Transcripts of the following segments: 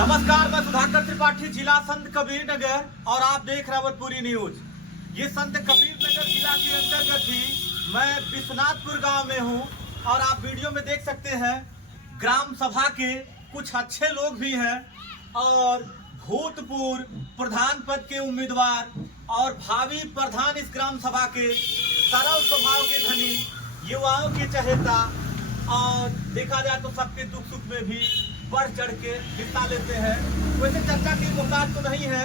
नमस्कार, मैं सुधाकर त्रिपाठी, जिला संत कबीर नगर और आप देख रावतपुरी न्यूज। ये संत कबीर नगर जिला के अंतर्गत ही मैं विश्वनाथपुर गांव में हूं और आप वीडियो में देख सकते हैं ग्राम सभा के कुछ अच्छे लोग भी हैं और भूतपूर्व प्रधान पद के उम्मीदवार और भावी प्रधान इस ग्राम सभा के सरल स्वभाव के धनी, युवाओं के चहेता और देखा जाए तो सबके दुख सुख में भी बढ़ चढ़ के हिस्सा लेते हैं। वैसे चर्चा की मुकात तो नहीं है।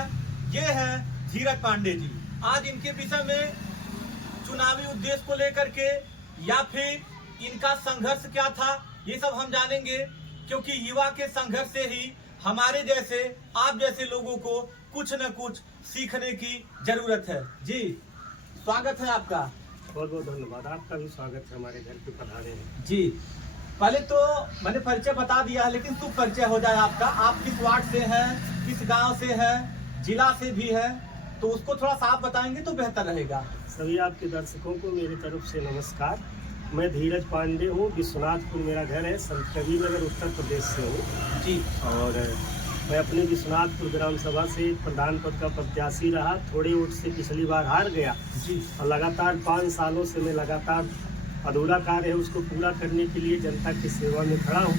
ये है धीरज पांडे जी। आज इनके विषय में चुनावी उद्देश्य को लेकर के या फिर इनका संघर्ष क्या था, ये सब हम जानेंगे, क्योंकि युवा के संघर्ष से ही हमारे जैसे आप जैसे लोगों को कुछ न कुछ सीखने की जरूरत है। जी स्वागत है आपका। बहुत बहुत धन्यवाद। आपका भी स्वागत है, हमारे घर पे पधारे हैं। जी पहले तो मैंने परिचय बता दिया है, लेकिन शुभ परिचय हो जाए आपका। आप किस वार्ड से हैं, किस गांव से हैं, जिला से भी है, तो उसको थोड़ा सा आप बताएंगे तो बेहतर रहेगा। सभी आपके दर्शकों को मेरी तरफ से नमस्कार। मैं धीरज पांडे हूँ, विश्वनाथपुर मेरा घर है, संत कबीर नगर उत्तर प्रदेश से हूँ जी। और मैं अपने विश्वनाथपुर ग्राम सभा से प्रधान पद का प्रत्याशी रहा। थोड़े वोट से पिछली बार हार गया जी। और लगातार 5 सालों से मैं लगातार अधूरा कार्य है उसको पूरा करने के लिए जनता की सेवा में खड़ा हूँ।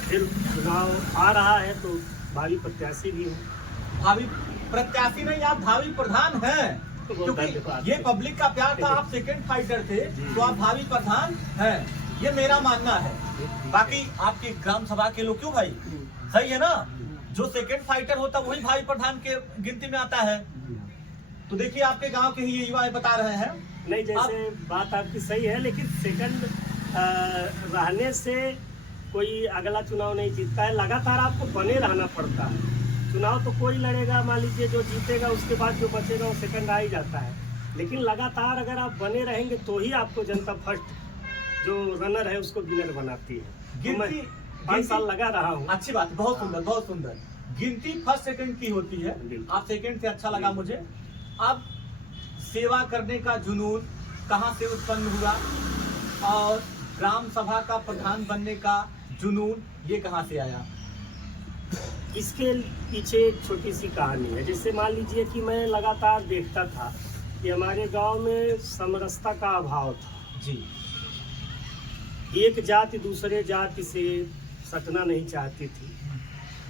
फिर चुनाव आ रहा है तो भावी प्रत्याशी भी हूँ। भावी प्रत्याशी नहीं, आप भावी प्रधान हैं, क्योंकि ये पब्लिक का प्यार था। आप सेकंड फाइटर थे तो आप भावी प्रधान हैं, ये मेरा मानना है। बाकी आपके ग्राम सभा के लोग क्यों भाई, सही है ना, जो सेकंड फाइटर होता वही भावी प्रधान के गिनती में आता है। तो देखिए आपके गांव के ही ये युवा बता रहे हैं। नहीं, जैसे बात आपकी सही है, लेकिन सेकंड रहने से कोई अगला चुनाव नहीं जीतता है। लगातार आपको बने रहना पड़ता है। चुनाव तो कोई लड़ेगा, मान लीजिए जो जीतेगा उसके बाद जो बचेगा वो सेकंड आ ही जाता है। लेकिन लगातार अगर आप बने रहेंगे तो ही आपको जनता फर्स्ट जो रनर है उसको विनर बनाती है। तो मैं 5 साल लगा रहा हूँ। अच्छी बात, बहुत सुंदर बहुत सुंदर। गिनती फर्स्ट सेकंड की होती है, आप सेकंड से अच्छा लगा मुझे। अब सेवा करने का जुनून कहाँ से उत्पन्न हुआ और ग्राम सभा का प्रधान बनने का जुनून ये कहाँ से आया? इसके पीछे एक छोटी सी कहानी है। जैसे मान लीजिए कि मैं लगातार देखता था कि हमारे गांव में समरसता का अभाव था जी। एक जाति दूसरे जाति से सटना नहीं चाहती थी,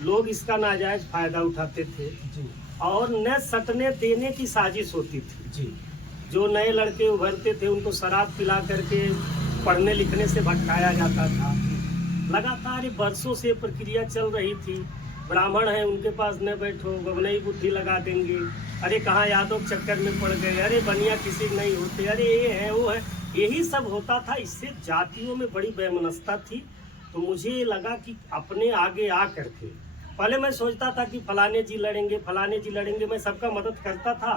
लोग इसका नाजायज फायदा उठाते थे जी। और न सटने देने की साजिश होती थी जी। जो नए लड़के उभरते थे उनको शराब पिला करके पढ़ने लिखने से भटकाया जाता था। लगातार वर्षों से प्रक्रिया चल रही थी। ब्राह्मण हैं, उनके पास न बैठो, गवनई बुद्धि लगा देंगे, अरे कहाँ यादव चक्कर में पड़ गए, अरे बनिया किसी नहीं होते, अरे ये है वो है, यही सब होता था। इससे जातियों में बड़ी वैमनस्यता थी। तो मुझे लगा कि अपने आगे आ करके, पहले मैं सोचता था कि फलाने जी लड़ेंगे, फलाने जी लड़ेंगे, मैं सबका मदद करता था,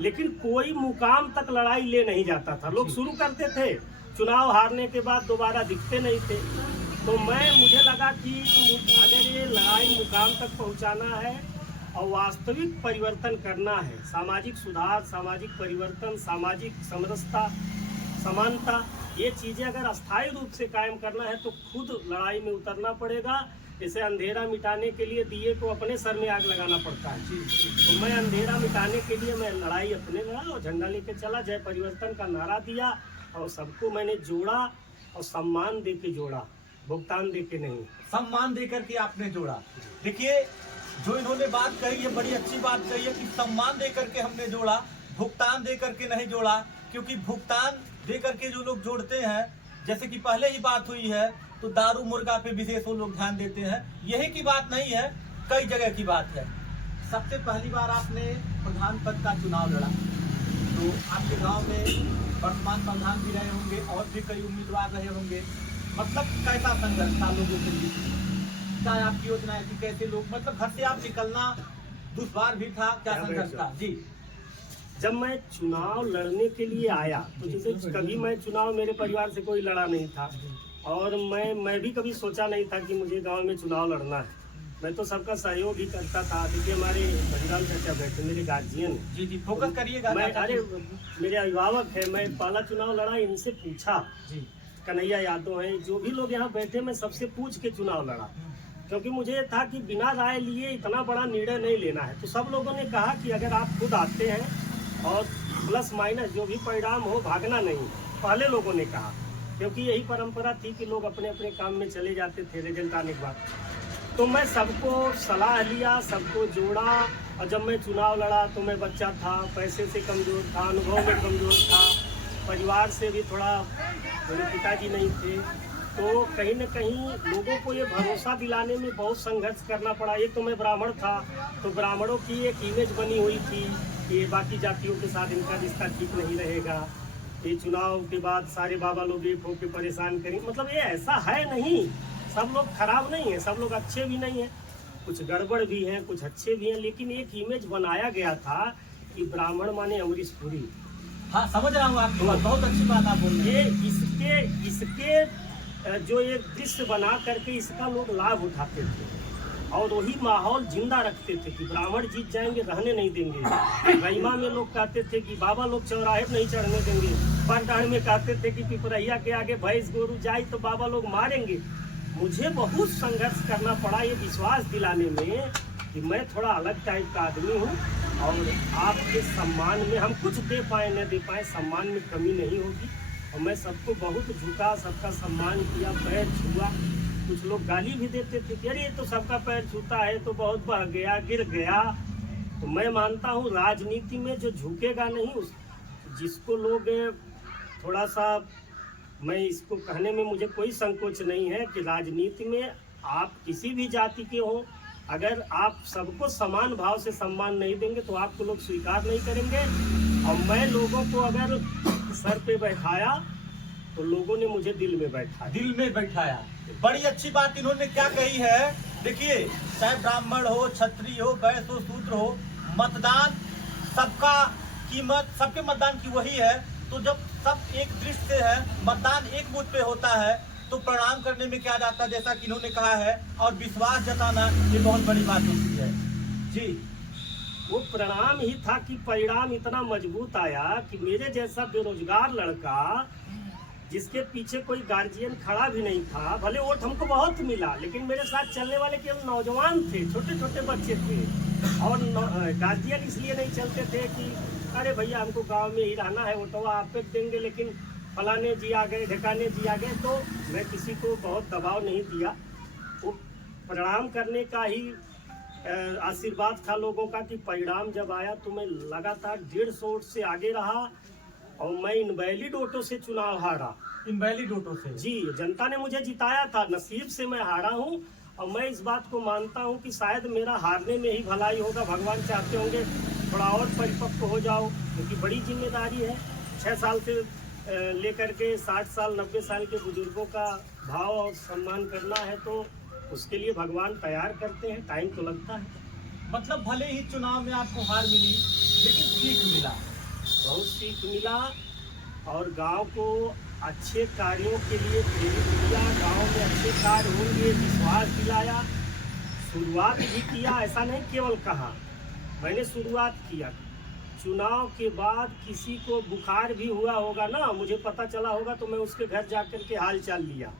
लेकिन कोई मुकाम तक लड़ाई ले नहीं जाता था। लोग शुरू करते थे, चुनाव हारने के बाद दोबारा दिखते नहीं थे। तो मुझे लगा कि अगर ये लड़ाई मुकाम तक पहुंचाना है और वास्तविक परिवर्तन करना है, सामाजिक सुधार, सामाजिक परिवर्तन, सामाजिक समरसता, समानता, ये चीज़ें अगर अस्थायी रूप से कायम करना है तो खुद लड़ाई में उतरना पड़ेगा। जैसे अंधेरा मिटाने के लिए दिए को अपने सर में आग लगाना पड़ता है। तो मैं अंधेरा मिटाने के लिए मैं लड़ाई अपने लड़ा और झंडा लेके चला, जय परिवर्तन का नारा दिया और सबको मैंने जोड़ा और सम्मान दे के जोड़ा, भुगतान दे के नहीं। सम्मान देकर के आपने जोड़ा। देखिए जो इन्होंने बात कही है, बड़ी अच्छी बात कही है कि सम्मान देकर के हमने जोड़ा, भुगतान देकर के नहीं जोड़ा। क्योंकि भुगतान देकर के जो लोग जोड़ते हैं, जैसे कि पहले ही बात हुई है, तो दारू मुर्गा पे विशेष वो लोग ध्यान देते हैं। यही की बात नहीं है, कई जगह की बात है। सबसे पहली बार आपने प्रधान पद का चुनाव लड़ा, तो आपके गांव में वर्तमान प्रधान भी रहे होंगे और भी कई उम्मीदवार रहे होंगे। मतलब कैसा संघर्ष था लोगों के लिए? क्या आपकी योजना है कि कैसे लोग, मतलब घर से आप निकलना दुश्वार भी था, क्या संघर्ष था? जी। जब मैं चुनाव लड़ने के लिए आया तो जैसे कभी मैं चुनाव, मेरे परिवार से कोई लड़ा नहीं था और मैं भी कभी सोचा नहीं था कि मुझे गांव में चुनाव लड़ना है। मैं तो सबका सहयोग ही करता था। देखिए हमारे भजराम चाचा बैठे, मेरे गार्जियन है। जी जी, फोकस करिएगा। अरे मेरे अभिभावक है, मैं पहला चुनाव लड़ा, इनसे पूछा, कन्हैया यादव हैं, जो भी लोग यहाँ बैठे, मैं सबसे पूछ के चुनाव लड़ा। क्योंकि मुझे ये था कि बिना राय लिए इतना बड़ा निर्णय नहीं लेना है। तो सब लोगों ने कहा कि अगर आप खुद आते हैं और प्लस माइनस जो भी परिणाम हो भागना नहीं, पहले लोगों ने कहा, क्योंकि यही परंपरा थी कि लोग अपने अपने काम में चले जाते थे रिजल्ट आने के बाद। तो मैं सबको सलाह लिया, सबको जोड़ा, और जब मैं चुनाव लड़ा तो मैं बच्चा था, पैसे से कमज़ोर था, अनुभव में कमज़ोर था, परिवार से भी थोड़ा, मेरे पिताजी नहीं थे, तो कहीं न कहीं लोगों को ये भरोसा दिलाने में बहुत संघर्ष करना पड़ा। एक तो मैं ब्राह्मण था, तो ब्राह्मणों की एक इमेज बनी हुई थी कि बाकी जातियों के साथ इनका रिश्ता ठीक नहीं रहेगा, ये चुनाव के बाद सारे बाबा लोग एक होकर परेशान करेंगे। मतलब ये ऐसा है नहीं, सब लोग खराब नहीं है, सब लोग अच्छे भी नहीं हैं, कुछ गड़बड़ भी हैं, कुछ अच्छे भी हैं, लेकिन एक इमेज बनाया गया था कि ब्राह्मण माने अमरीश पुरी। हाँ, समझ रहा हूँ आपकी बात, बहुत अच्छी बात आप बोल रहे हैं। ये इसके जो एक दृश्य बना करके इसका लोग लाभ उठाते थे और वही माहौल जिंदा रखते थे कि ब्राह्मण जीत जाएंगे, रहने नहीं देंगे। गरिमा में लोग कहते थे कि बाबा लोग चौराहे पर नहीं चढ़ने देंगे, परडाण में कहते थे कि पिपरैया के आगे भैंस गोरू जाए तो बाबा लोग मारेंगे। मुझे बहुत संघर्ष करना पड़ा ये विश्वास दिलाने में कि मैं थोड़ा अलग टाइप का आदमी हूँ और आपके सम्मान में हम कुछ दे पाए न दे पाए, सम्मान में कमी नहीं होगी। और मैं सबको बहुत झुका, सबका सम्मान किया, पैर छुआ। कुछ लोग गाली भी देते थे कि अरे ये तो सबका पैर छूता है तो बहुत बह गया, गिर गया। तो मैं मानता हूँ राजनीति में जो झुकेगा नहीं, उस जिसको लोग थोड़ा सा, मैं इसको कहने में मुझे कोई संकोच नहीं है कि राजनीति में आप किसी भी जाति के हो, अगर आप सबको समान भाव से सम्मान नहीं देंगे तो आपको लोग स्वीकार नहीं करेंगे। और मैं लोगों को अगर सर पे बैठाया तो लोगों ने मुझे दिल में बैठाया। दिल में बैठाया, बड़ी अच्छी बात इन्होंने क्या कही है। देखिए, चाहे ब्राह्मण हो, क्षत्रिय हो, वैश्य हो, शूद्र हो, मतदान सबका कीमत, सबके मतदान की वही है। तो जब सब एक दृष्टि से है, मतदान एक बूथ पे होता है, तो प्रणाम करने में क्या जाता है, जैसा कि इन्होंने कहा है, और विश्वास जताना ये बहुत बड़ी बात होती है। जी, वो प्रणाम ही था कि परिणाम इतना मजबूत आया कि मेरे जैसा बेरोजगार लड़का, जिसके पीछे कोई गार्जियन खड़ा भी नहीं था, भले वोट हमको बहुत मिला, लेकिन मेरे साथ चलने वाले केवल नौजवान थे, छोटे छोटे बच्चे थे। और गार्जियन इसलिए नहीं चलते थे कि अरे भैया हमको गांव में ही रहना है, वोटवा आप पे देंगे, लेकिन फलाने जी आ गए, ढकाने जी आ गए। तो मैं किसी को बहुत दबाव नहीं दिया। वो प्रणाम करने का ही आशीर्वाद था लोगों का कि परिणाम जब आया तो मैं लगातार 150 वोट से आगे रहा और मैं इनवैलिड वोटों से चुनाव हारा। इनवैलिड वोटों से? जी, जनता ने मुझे जिताया था, नसीब से मैं हारा हूँ। और मैं इस बात को मानता हूँ कि शायद मेरा हारने में ही भलाई होगा। भगवान चाहते होंगे थोड़ा और परिपक्व हो जाओ, क्योंकि बड़ी जिम्मेदारी है। 6 साल से लेकर के 60 साल 90 साल के बुजुर्गों का भाव और सम्मान करना है, तो उसके लिए भगवान तैयार करते हैं, टाइम तो लगता है। मतलब भले ही चुनाव में आपको हार मिली, लेकिन सीख मिला, बहुत सीख मिला। और गांव को अच्छे कार्यों के लिए प्रेरित किया, गांव में अच्छे कार्य होंगे विश्वास दिलाया। शुरुआत भी किया, ऐसा नहीं केवल कहा, मैंने शुरुआत किया। चुनाव के बाद किसी को बुखार भी हुआ होगा ना, मुझे पता चला होगा, तो मैं उसके घर जाकर के हाल चाल लिया।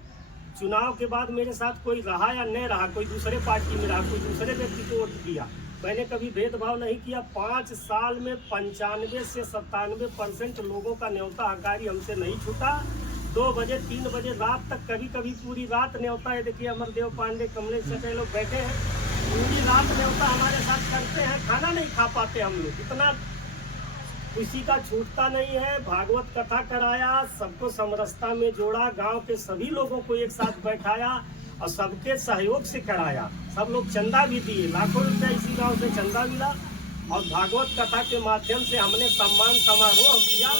चुनाव के बाद मेरे साथ कोई रहा या नहीं रहा, कोई दूसरे पार्टी में रहा, कोई दूसरे व्यक्ति को वोट दिया, मैंने कभी भेदभाव नहीं किया। 5 साल में 95 से 97% लोगों का न्योता हकारी हमसे नहीं छूटा। 2 बजे 3 बजे रात तक, कभी कभी पूरी रात न्योता है। देखिए अमरदेव पांडे, कमलेश चटे लोग बैठे हैं, पूरी रात न्योता हमारे साथ करते हैं, खाना नहीं खा पाते हम लोग, इतना किसी का छूटता नहीं है। भागवत कथा कराया, सबको समरसता में जोड़ा, गांव के सभी लोगों को एक साथ बैठाया और सबके सहयोग से कराया। सब लोग चंदा भी दिए, लाखों रुपया इसी गांव से चंदा मिला। और भागवत कथा के माध्यम से हमने सम्मान समारोह किया,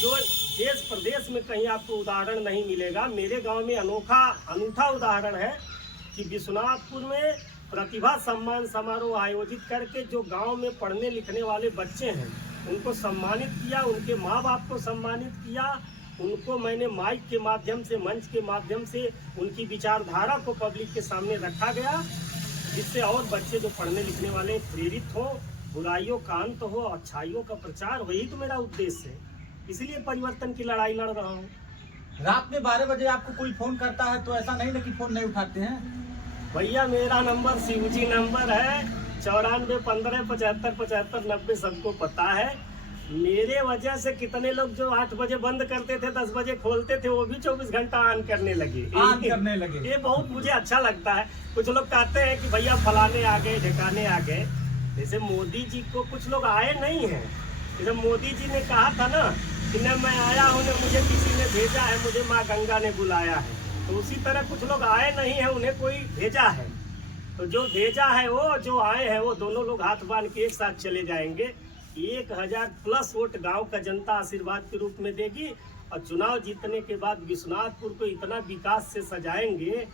जो देश प्रदेश में कहीं आपको उदाहरण नहीं मिलेगा। मेरे गांव में अनूठा उदाहरण है कि विश्वनाथपुर में प्रतिभा सम्मान समारोह आयोजित करके जो गांव में पढ़ने लिखने वाले बच्चे हैं उनको सम्मानित किया, उनके माँ बाप को सम्मानित किया। उनको मैंने माइक के माध्यम से, मंच के माध्यम से उनकी विचारधारा को पब्लिक के सामने रखा गया, जिससे और बच्चे जो पढ़ने लिखने वाले प्रेरित हो, बुराइयों का अंत हो, अच्छाइयों का प्रचार हो। यही तो मेरा उद्देश्य है, इसलिए परिवर्तन की लड़ाई लड़ रहा हूँ। रात में 12 बजे आपको कोई फोन करता है तो ऐसा नहीं ना कि फोन नहीं उठाते हैं? भैया मेरा नंबर शिवजी नंबर है 9415757590, सबको पता है। मेरे वजह से कितने लोग जो 8 बजे बंद करते थे 10 बजे खोलते थे वो भी 24 घंटा ऑन करने लगे। ये बहुत मुझे अच्छा लगता है। कुछ लोग कहते हैं कि भैया फलाने आ गए, ढकाने आ गए। जैसे मोदी जी को कुछ लोग आए नहीं हैं। जैसे मोदी जी ने कहा था ना कि न मैं आया हूँ न मुझे किसी ने भेजा है, मुझे माँ गंगा ने बुलाया है। तो उसी तरह कुछ लोग आए नहीं है, उन्हें कोई भेजा है। तो जो भेजा है वो, जो आए हैं वो दोनों लोग हाथ बांध के एक साथ चले जाएंगे। 1000+ वोट गांव का जनता आशीर्वाद के रूप में देगी और चुनाव जीतने के बाद विश्वनाथपुर को इतना विकास से सजाएंगे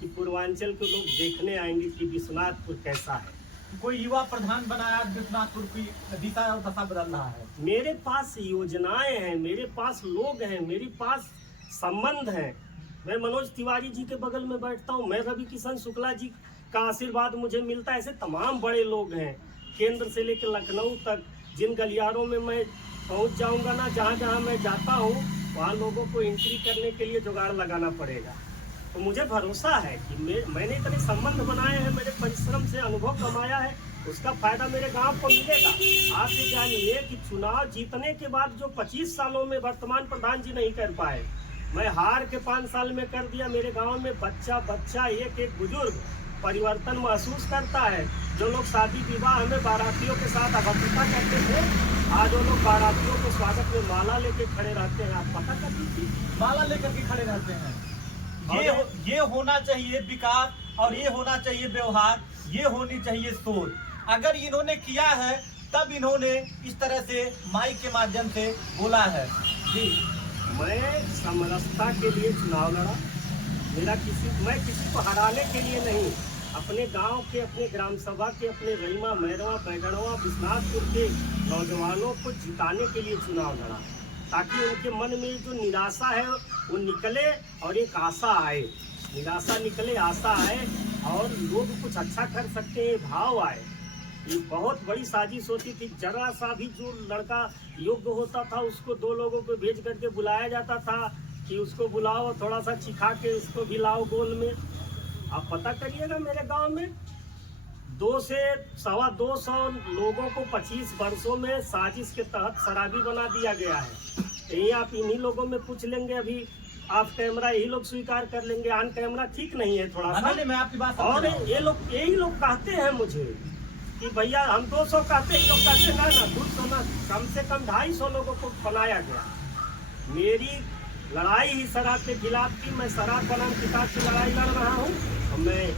कि पूर्वांचल के लोग देखने आएंगे कि विश्वनाथपुर कैसा है। कोई युवा प्रधान बनाया, विश्वनाथपुर की दिशा और दशा बदल रहा है। मेरे पास योजनाएं हैं, मेरे पास लोग हैं, मेरे पास संबंध हैं। मैं मनोज तिवारी जी के बगल में बैठता हूँ, मैं रवि किशन शुक्ला जी का आशीर्वाद मुझे मिलता है। ऐसे तमाम बड़े लोग हैं केंद्र से लेकर लखनऊ तक। जिन गलियारों में मैं पहुंच जाऊंगा ना, जहां जहां मैं जाता हूं, वहां लोगों को एंट्री करने के लिए जुगाड़ लगाना पड़ेगा। तो मुझे भरोसा है कि मैंने इतने संबंध बनाए हैं, मेरे परिश्रम से अनुभव कमाया है, उसका फायदा मेरे गांव को मिलेगा। आप ये जानिए कि चुनाव जीतने के बाद जो 25 सालों में वर्तमान प्रधान जी नहीं कर पाए, मैं हार के 5 साल में कर दिया। मेरे गाँव में बच्चा बच्चा एक एक बुजुर्ग परिवर्तन महसूस करता है। जो लोग शादी विवाह में बारातियों के साथ अभद्रता करते थे, आज वो लोग बारातियों के स्वागत में माला लेके खड़े रहते हैं। आप पता करती थी? माला लेकर के खड़े रहते हैं। ये होना चाहिए विकास, और ये होना चाहिए व्यवहार, ये होनी चाहिए सोच। अगर इन्होंने किया है तब इन्होंने इस तरह से माइक के माध्यम से बोला है। जी, मैं समरसता के लिए चुनाव लड़ा। मैं किसी को हराने के लिए नहीं, अपने गांव के, अपने ग्राम सभा के, अपने रईमा, मैरवा, बैगड़वा, विश्वनाथपुर के नौजवानों को जिताने के लिए चुनाव लड़ा, ताकि उनके मन में जो निराशा है वो निकले और एक आशा आए। निराशा निकले, आशा आए और लोग कुछ अच्छा कर सकते हैं, भाव आए। ये बहुत बड़ी साजिश होती थी। जरा सा भी जो लड़का योग्य होता था उसको 2 लोगों को भेज करके बुलाया जाता था कि उसको बुलाओ, थोड़ा सा चिखा के उसको भी लाओ गोल में। आप पता करिएगा, मेरे गांव में 200 से 225 लोगों को 25 वर्षों में साजिश के तहत शराबी बना दिया गया है। यही आप इन्हीं लोगों में पूछ लेंगे, अभी आप कैमरा यही लोग स्वीकार कर लेंगे। ऑन कैमरा ठीक नहीं है थोड़ा सा। मैं आपकी बात और यही लोग कहते हैं मुझे कि भैया हम 200 कहते हैं, लोग कहते ना 200 ना, कम से कम 250 लोगों को बनाया गया। मेरी लड़ाई ही शराब के खिलाफ थी। मैं शराब बनाम किताब की लड़ाई लड़ रहा हूँ। मैं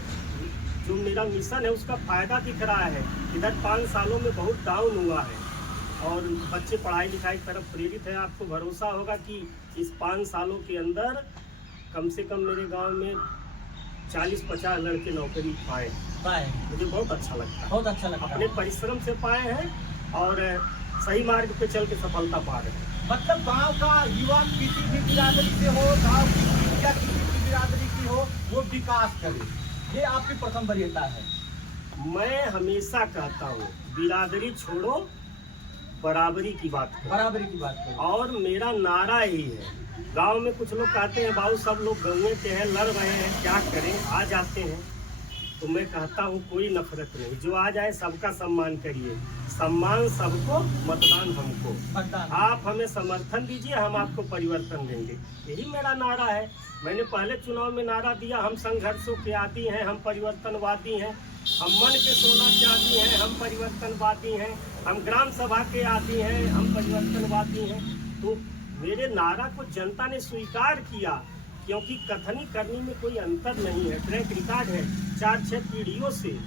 जो मेरा मिशन है उसका फायदा दिख रहा है। इधर 5 सालों में बहुत डाउन हुआ है और बच्चे पढ़ाई लिखाई की तरफ प्रेरित है। आपको भरोसा होगा कि इस 5 सालों के अंदर कम से कम मेरे गांव में 40-50 लड़के नौकरी पाए। मुझे बहुत अच्छा लगता है, बहुत अच्छा लगता है। अपने परिश्रम से पाए हैं और सही मार्ग पे चल के सफलता पा रहे हैं। मतलब गांव का युवा किसी भी बिरादरी से हो, गांव की या किसी भी बिरादरी की हो, वो विकास करे, ये आपकी प्रथम वरीयता है। मैं हमेशा कहता हूँ बिरादरी छोड़ो, बराबरी की बात करो। बराबरी की बात करो। और मेरा नारा ही है। गांव में कुछ लोग कहते हैं बाबू सब लोग गंगे के हैं, लड़ रहे हैं, क्या करें, आ जाते हैं। तो मैं कहता हूँ कोई नफरत नहीं, जो आ जाए सबका सम्मान करिए। सम्मान सबको, मतदान हमको। आप हमें समर्थन दीजिए, हम आपको परिवर्तन देंगे। यही मेरा नारा है। मैंने पहले चुनाव में नारा दिया, हम संघर्षों के आदी हैं, हम परिवर्तनवादी हैं, हम मन के सोना चांदी हैं, हम परिवर्तनवादी हैं, हम ग्राम सभा के आदी हैं, हम परिवर्तनवादी हैं। तो मेरे नारा को जनता ने स्वीकार किया, क्योंकि कथनी करनी में कोई अंतर नहीं है। ट्रैक रिकॉर्ड है 4-6 पीढ़ियों से।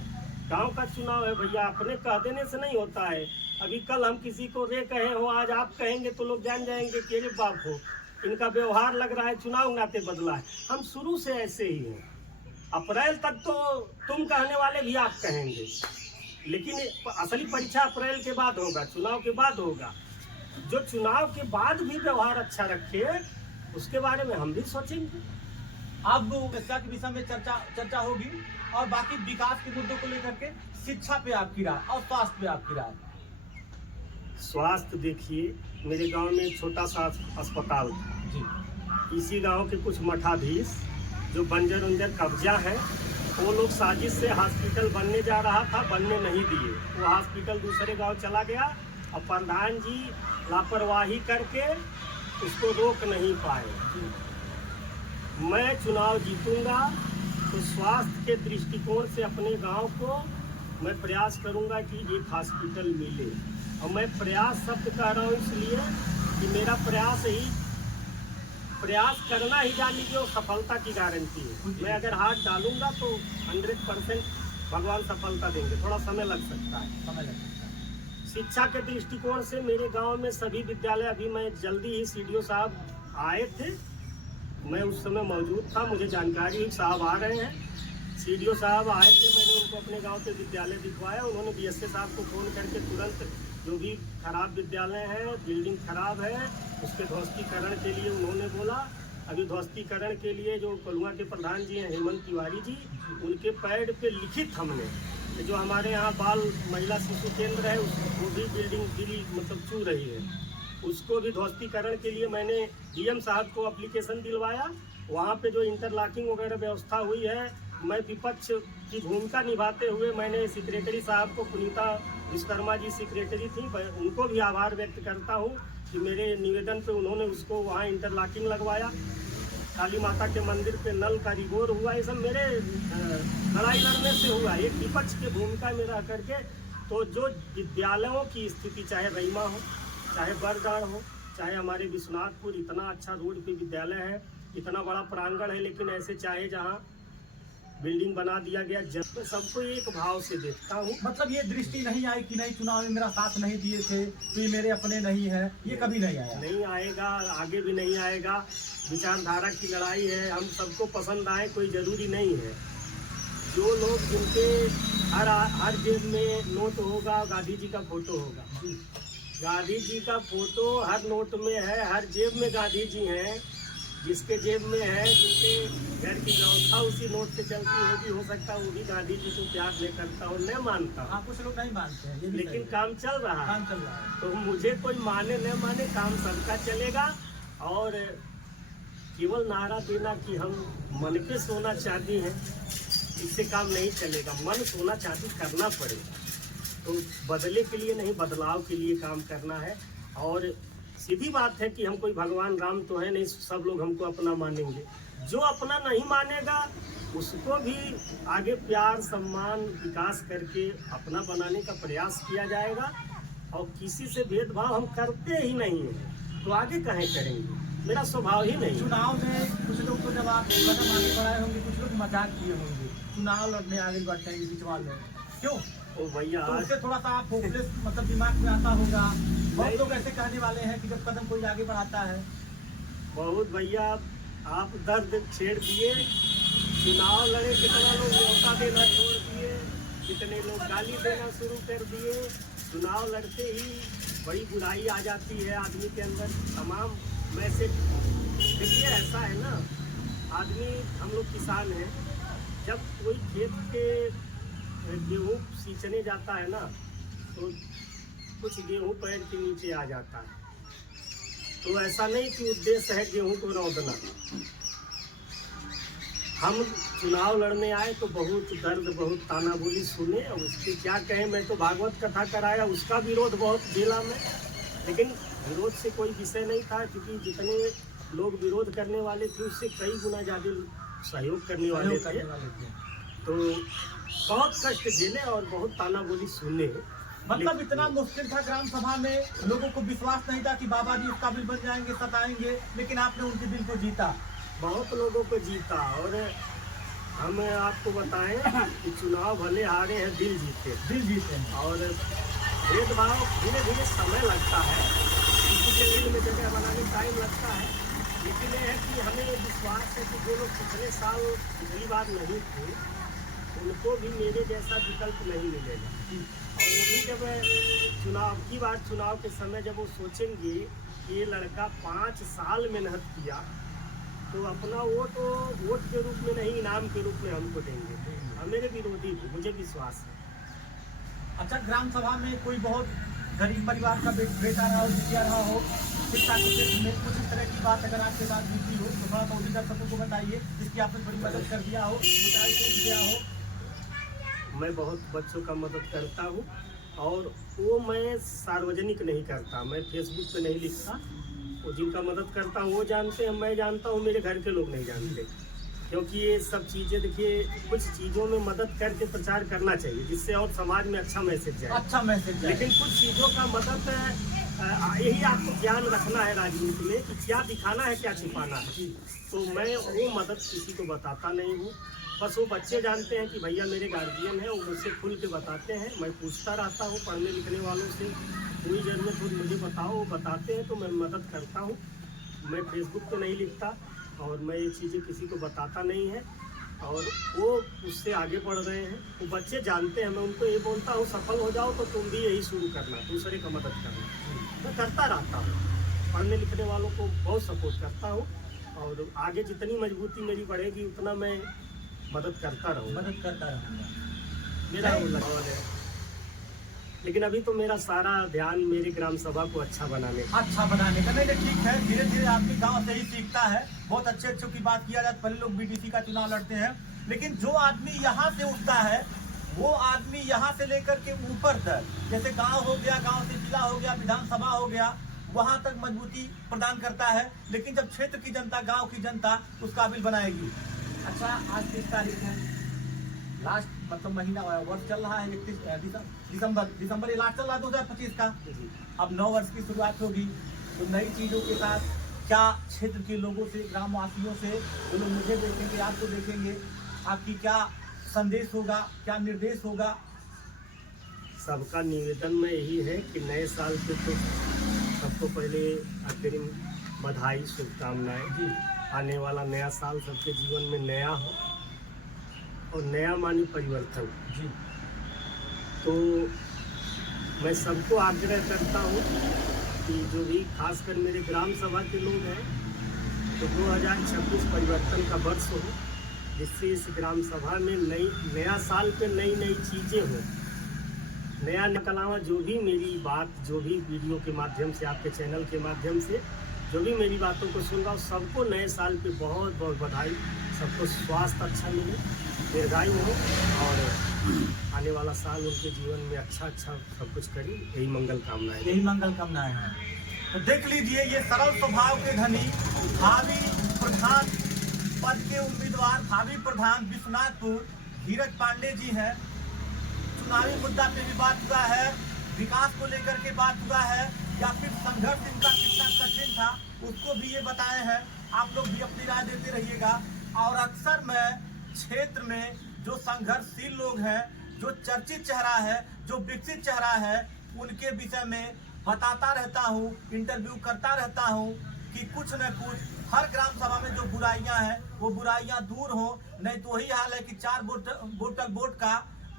गांव का चुनाव है भैया, अपने कह देने से नहीं होता है। अभी कल हम किसी को रे कहे हो, आज आप कहेंगे तो लोग जान जाएंगे कि अरे बाप हो, इनका व्यवहार लग रहा है चुनाव नाते बदला है। हम शुरू से ऐसे ही हैं। अप्रैल तक तो तुम कहने वाले भी आप कहेंगे, लेकिन असली परीक्षा अप्रैल के बाद होगा, चुनाव के बाद होगा। जो चुनाव के बाद भी व्यवहार अच्छा रखे, उसके बारे में हम भी सोचेंगे। अब शिक्षा के विषय में चर्चा होगी और बाकी विकास के मुद्दों को लेकर के शिक्षा पे आपकी राय और स्वास्थ्य पे आपकी राय। स्वास्थ्य देखिए, मेरे गांव में एक छोटा सा अस्पताल था जी। इसी गांव के कुछ मठाधीश जो बंजर उंजर कब्जा हैं, वो लोग साजिश से हॉस्पिटल बनने जा रहा था, बनने नहीं दिए। वो हॉस्पिटल दूसरे गांव चला गया और प्रधान जी लापरवाही करके उसको रोक नहीं पाए। मैं चुनाव जीतूंगा तो स्वास्थ्य के दृष्टिकोण से अपने गांव को मैं प्रयास करूंगा कि एक हॉस्पिटल मिले। और मैं प्रयास शब्द कह रहा हूँ इसलिए कि मेरा प्रयास करना ही जान लीजिए वो सफलता की गारंटी है। मैं अगर हाथ डालूंगा तो 100% भगवान सफलता देंगे। थोड़ा समय लग सकता है। शिक्षा के दृष्टिकोण से मेरे गांव में सभी विद्यालय, अभी मैं जल्दी ही सीडीओ साहब आए थे, मैं उस समय मौजूद था, मुझे जानकारी हुई साहब आ रहे हैं। सीडीओ साहब आए थे, मैंने उनको अपने गांव के विद्यालय दिखवाया। उन्होंने बीएसए साहब को फ़ोन करके तुरंत जो भी खराब विद्यालय है, बिल्डिंग खराब है, उसके ध्वस्तीकरण के लिए उन्होंने बोला। अभी ध्वस्तीकरण के लिए जो कोल्हुआ के प्रधान जी हैं हेमंत तिवारी जी, उनके पैड पे लिखित हमने जो हमारे यहाँ बाल महिला शिशु केंद्र है वो भी बिल्डिंग गिरी मतलब चू रही है, उसको भी ध्वस्तीकरण के लिए मैंने डीएम साहब को एप्लीकेशन दिलवाया। वहाँ पे जो इंटरलॉकिंग वगैरह व्यवस्था हुई है, मैं विपक्ष की भूमिका निभाते हुए मैंने सेक्रेटरी साहब को, पुनीता विश्वकर्मा जी सेक्रेटरी थी, उनको भी आभार व्यक्त करता हूँ कि मेरे निवेदन पे उन्होंने उसको वहाँ इंटरलॉकिंग लगवाया। काली माता के मंदिर पे नल का रिगोर हुआ। ये सब मेरे लड़ाई लड़ने से हुआ, एक विपक्ष की भूमिका में रह करके। तो जो विद्यालयों की स्थिति, चाहे रईमा हो, चाहे बरगाड़ हो, चाहे हमारे विश्वनाथपुर, इतना अच्छा रोड पे विद्यालय है, इतना बड़ा प्रांगण है, लेकिन ऐसे चाहे जहाँ बिल्डिंग बना दिया गया। जब मैं सबको एक भाव से देखता हूँ। मतलब ये दृष्टि नहीं आई कि नहीं चुनाव में मेरा साथ नहीं दिए थे तो ये मेरे अपने नहीं है, ये कभी नहीं आया? नहीं आएगा, आगे भी नहीं आएगा। विचारधारा की लड़ाई है, हम सबको पसंद आए कोई जरूरी नहीं है। जो लोग जिनके हर जेब में नोट होगा, गांधी जी का फोटो होगा, गांधी जी का फोटो हर नोट में है, हर जेब में गांधी जी हैं। जिसके जेब में है, जिनके घर की व्यवस्था उसी नोट से चलती होगी, हो सकता है वो भी गांधी जी को प्यार नहीं करता हो, नहीं मानता। हाँ, कुछ लोग नहीं मानते हैं, लेकिन काम चल रहा है। काम चल रहा है। तो मुझे कोई माने न माने, काम सबका चलेगा। और केवल नारा देना कि हम मन पे सोना चाहती हैं, इससे काम नहीं चलेगा। मन सोना चाहती करना पड़ेगा। तो बदले के लिए नहीं, बदलाव के लिए काम करना है। और सीधी बात है कि हम कोई भगवान राम तो है नहीं, सब लोग हमको अपना मानेंगे। जो अपना नहीं मानेगा उसको भी आगे प्यार, सम्मान, विकास करके अपना बनाने का प्रयास किया जाएगा। और किसी से भेदभाव हम करते ही नहीं हैं, तो आगे कहें करेंगे, मेरा स्वभाव ही नहीं। चुनाव में कुछ लोग तो जब आप कदम आगे बढ़ाए होंगे, कुछ लोग मजाक किए होंगे, चुनाव लड़ने आगे बढ़ते हैं बिचवाल लोग, क्यों? ओ भैया, तो उससे थोड़ा सा आप होपलेस मतलब दिमाग में आता होगा। बहुत लोग ऐसे कहने वाले हैं कि जब कदम कोई आगे बढ़ाता है। बहुत भैया आप दर्द छेड़ दिए। चुनाव लड़े, कितना लोग न्योता देना छोड़ दिए, कितने लोग गाली देना शुरू कर दिए। चुनाव लड़ते ही बड़ी बुराई आ जाती है आदमी के अंदर, तमाम मैसेज। देखिए ऐसा है ना, आदमी, हम लोग किसान हैं, जब कोई खेत के गेहूँ सींचने जाता है ना, तो कुछ गेहूँ पैर के नीचे आ जाता है। तो ऐसा नहीं कि उद्देश्य है गेहूँ को रौंदना। हम चुनाव लड़ने आए तो बहुत दर्द, बहुत ताना बोली सुने, और उसके क्या कहें। मैं तो भागवत कथा कराया, उसका विरोध बहुत झेला मैं, लेकिन विरोध से कोई विषय नहीं था, क्योंकि जितने लोग विरोध करने वाले थे उससे कई गुना ज़्यादा सहयोग करने वाले थे। तो बहुत कष्ट झेले और बहुत ताना बोली सुने। मतलब इतना मुश्किल था, ग्राम सभा में लोगों को विश्वास नहीं था कि बाबा जी इस काबिल बन जाएंगे, सताएंगे, लेकिन आपने उनके दिल को जीता। बहुत लोगों को जीता। और हम आपको बताएं कि चुनाव भले हारे हैं, दिल जीते हैं। और भेदभाव धीरे धीरे समय लगता है, किसी के दिल में जगह बनाने टाइम लगता है, लेकिन यह है कि हमें विश्वास है कि जो लोग पिछले साल पिछली बार नहीं थे, उनको भी मेरे जैसा विकल्प नहीं मिलेगा। और वो भी जब चुनाव के समय जब वो सोचेंगे कि ये लड़का 5 साल मेहनत किया, तो अपना वोट के रूप में नहीं, इनाम के रूप में हमको देंगे। और मेरे विरोधी भी, मुझे विश्वास है। अच्छा, ग्राम सभा में कोई बहुत गरीब परिवार का बेटा रहा हो, जितिया रहा हो, शिक्षा के क्षेत्र में कुछ इस तरह की बात अगर आपके साथ बीती हो तो थोड़ा सा उसी दर्शकों को बताइए, जिसकी आपने बड़ी मदद कर दिया हो, दिया हो। मैं बहुत बच्चों का मदद करता हूँ और वो मैं सार्वजनिक नहीं करता, मैं फेसबुक पे नहीं लिखता। वो जिनका मदद करता हूँ वो जानते हैं, मैं जानता हूँ, मेरे घर के लोग नहीं जानते। क्योंकि ये सब चीज़ें देखिए, कुछ चीज़ों में मदद करके प्रचार करना चाहिए जिससे और समाज में अच्छा मैसेज जाए। अच्छा मैसेज जाए। लेकिन कुछ चीज़ों का मदद यही आपको ध्यान रखना है राजनीति में कि क्या दिखाना है क्या छिपाना है। तो मैं वो मदद किसी को बताता नहीं हूँ। बस वो बच्चे जानते हैं कि भैया मेरे गार्जियन हैं, वो मुझसे खुल के बताते हैं। मैं पूछता रहता हूँ पढ़ने लिखने वालों से, कोई ज़रूरत हो मुझे बताओ, वो बताते हैं तो मैं मदद करता हूँ। मैं फेसबुक पे नहीं लिखता और मैं ये चीज़ें किसी को बताता नहीं है और वो उससे आगे बढ़ रहे हैं। वो बच्चे जानते हैं, मैं उनको ये बोलता हूँ सफल हो जाओ तो तुम भी यही शुरू करना, दूसरे का मदद करना। मैं करता रहता हूँ, पढ़ने लिखने वालों को बहुत सपोर्ट करता हूँ और आगे जितनी मजबूती मेरी बढ़ेगी उतना मैं मदद करता रहूँगा। मदद करता रहूँगा मेरा वो लगाव है। लेकिन अभी तो मेरा सारा ध्यान मेरी ग्राम सभा को अच्छा बनाने का। अच्छा बनाने का। नहीं ठीक है, धीरे धीरे आदमी गांव से ही सीखता है। बहुत अच्छे अच्छों की बात किया जाए, पहले लोग बीडीसी का चुनाव लड़ते हैं, लेकिन जो आदमी यहाँ से उठता है वो आदमी यहाँ से लेकर के ऊपर तक, जैसे गांव हो गया, गांव से जिला हो गया, विधानसभा हो गया, वहां तक मजबूती प्रदान करता है। लेकिन जब क्षेत्र की जनता, गांव की जनता उस काबिल बनाएगी। अच्छा, आज 30 तारीख है, लास्ट मतलब महीना वर्ष चल रहा है, 31 दिसंबर ये लास्ट चल रहा है 2025 का। अब 9 वर्ष की शुरुआत होगी, तो नई चीजों के साथ क्या क्षेत्र के लोगों से, ग्रामवासियों से, जो लोग मुझे देखेंगे, आपको देखेंगे, आपकी क्या संदेश होगा, क्या निर्देश होगा? सबका निवेदन में यही है कि नए साल पे तो सबको पहले अग्रिम बधाई, शुभकामनाएं जी। आने वाला नया साल सबके जीवन में नया हो और नया मानी परिवर्तन जी। तो मैं सबको आग्रह करता हूँ कि जो भी खासकर मेरे ग्राम सभा के लोग हैं, तो 2026 परिवर्तन का वर्ष हो, जिससे इस ग्राम सभा में नया साल पे नई नई चीज़ें हो, नया निकलावा। जो भी मेरी बात, जो भी वीडियो के माध्यम से, आपके चैनल के माध्यम से जो भी मेरी बातों को सुन रहा हूँ, सबको नए साल पे बहुत बहुत बधाई। सबको स्वास्थ्य अच्छा मिले, दीर्घायु हो और आने वाला साल उनके जीवन में अच्छा सब कुछ करी, यही मंगल कामनाएं। यही मंगल कामनाएं हैं। तो देख लीजिए, ये सरल स्वभाव के धनी भावी प्रधान पद के उम्मीदवार, भावी प्रधान विश्वनाथपुर धीरज पांडे जी हैं। चुनावी मुद्दा पे भी बात हुआ है, विकास को लेकर के बात हुआ है, या फिर संघर्ष इनका कितना कठिन था उसको भी ये बताए हैं। आप लोग भी अपनी राय देते रहिएगा। और अक्सर मैं क्षेत्र में जो संघर्षशील लोग हैं, जो चर्चित चेहरा है, जो विकसित चेहरा है, उनके विषय में बताता रहता हूँ, इंटरव्यू करता रहता हूँ कि कुछ न कुछ हर ग्राम सभा में जो बुराइयां हैं वो बुराइयां दूर हो। नहीं तो वही हाल है कि 4 बोतल वोट का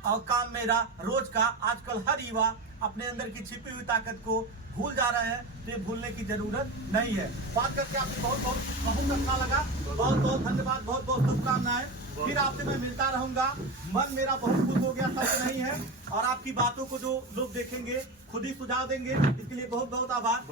और काम मेरा रोज का। आजकल हर युवा अपने अंदर की छिपी हुई ताकत को भूल जा रहे हैं, तो ये भूलने की जरूरत नहीं है। बात करके आपसे बहुत अच्छा लगा। बहुत बहुत धन्यवाद, बहुत बहुत शुभकामनाएं। फिर आपसे मैं मिलता रहूंगा। मन मेरा बहुत खुश हो गया, सब नहीं है। और आपकी बातों को जो लोग देखेंगे खुद ही सुझाव देंगे, इसके लिए बहुत बहुत आभार।